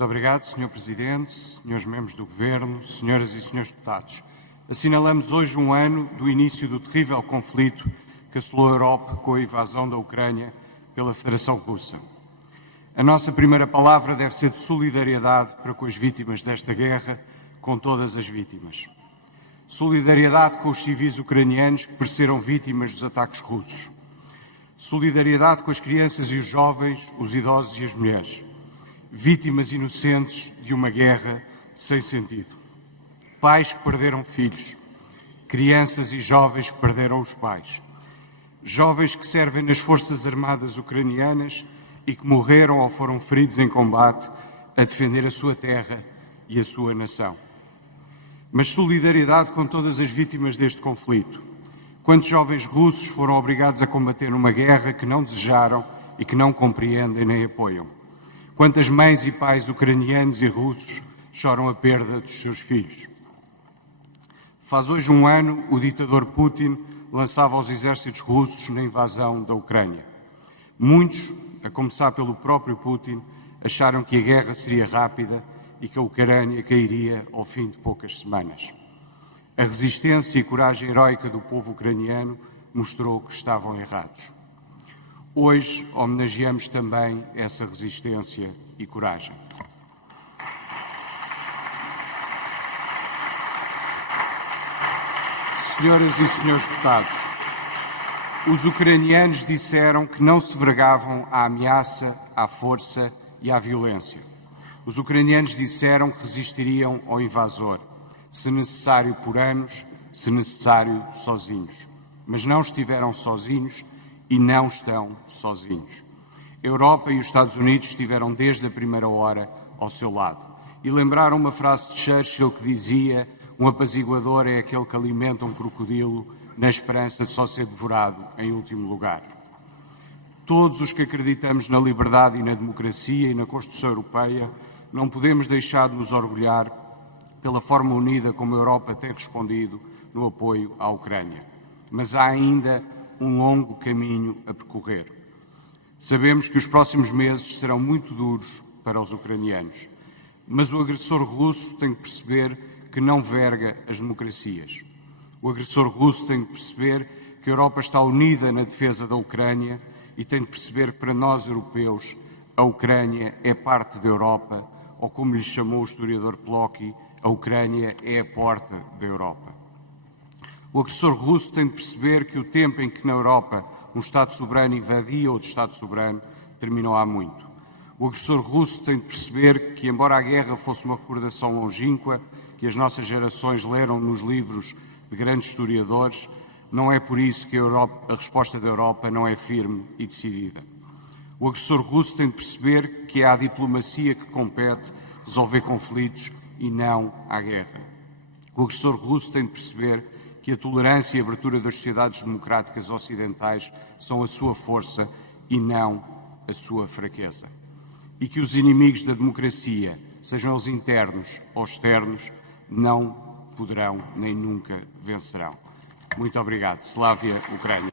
Muito obrigado, Sr. Presidente, Srs. Membros do Governo, Senhoras e Senhores Deputados. Assinalamos hoje um ano do início do terrível conflito que assolou a Europa com a invasão da Ucrânia pela Federação Russa. A nossa primeira palavra deve ser de solidariedade para com as vítimas desta guerra, com todas as vítimas. Solidariedade com os civis ucranianos que pereceram vítimas dos ataques russos. Solidariedade com as crianças e os jovens, os idosos e as mulheres. Vítimas inocentes de uma guerra sem sentido. Pais que perderam filhos. Crianças e jovens que perderam os pais. Jovens que servem nas Forças Armadas ucranianas e que morreram ou foram feridos em combate a defender a sua terra e a sua nação. Mas solidariedade com todas as vítimas deste conflito. Quantos jovens russos foram obrigados a combater numa guerra que não desejaram e que não compreendem nem apoiam? Quantas mães e pais ucranianos e russos choram a perda dos seus filhos? Faz hoje um ano, o ditador Putin lançava os exércitos russos na invasão da Ucrânia. Muitos, a começar pelo próprio Putin, acharam que a guerra seria rápida e que a Ucrânia cairia ao fim de poucas semanas. A resistência e coragem heroica do povo ucraniano mostrou que estavam errados. Hoje homenageamos também essa resistência e coragem. Senhoras e senhores deputados, os ucranianos disseram que não se vergavam à ameaça, à força e à violência. Os ucranianos disseram que resistiriam ao invasor, se necessário por anos, se necessário sozinhos. Mas não estiveram sozinhos e não estão sozinhos. A Europa e os Estados Unidos estiveram desde a primeira hora ao seu lado. E lembraram uma frase de Churchill que dizia: um apaziguador é aquele que alimenta um crocodilo na esperança de só ser devorado em último lugar. Todos os que acreditamos na liberdade e na democracia e na Constituição Europeia não podemos deixar de nos orgulhar pela forma unida como a Europa tem respondido no apoio à Ucrânia. Mas há ainda um longo caminho a percorrer. Sabemos que os próximos meses serão muito duros para os ucranianos, mas o agressor russo tem que perceber que não verga as democracias. O agressor russo tem que perceber que a Europa está unida na defesa da Ucrânia e tem de perceber que para nós europeus a Ucrânia é parte da Europa, ou como lhe chamou o historiador Plokhy, a Ucrânia é a porta da Europa. O agressor russo tem de perceber que o tempo em que na Europa um Estado soberano invadia outro Estado soberano terminou há muito. O agressor russo tem de perceber que, embora a guerra fosse uma recordação longínqua, que as nossas gerações leram nos livros de grandes historiadores, não é por isso que a resposta da Europa não é firme e decidida. O agressor russo tem de perceber que é à diplomacia que compete resolver conflitos e não à guerra. O agressor russo tem de perceber que a tolerância e a abertura das sociedades democráticas ocidentais são a sua força e não a sua fraqueza. E que os inimigos da democracia, sejam eles internos ou externos, não poderão nem nunca vencerão. Muito obrigado. Slávia, Ucrânia.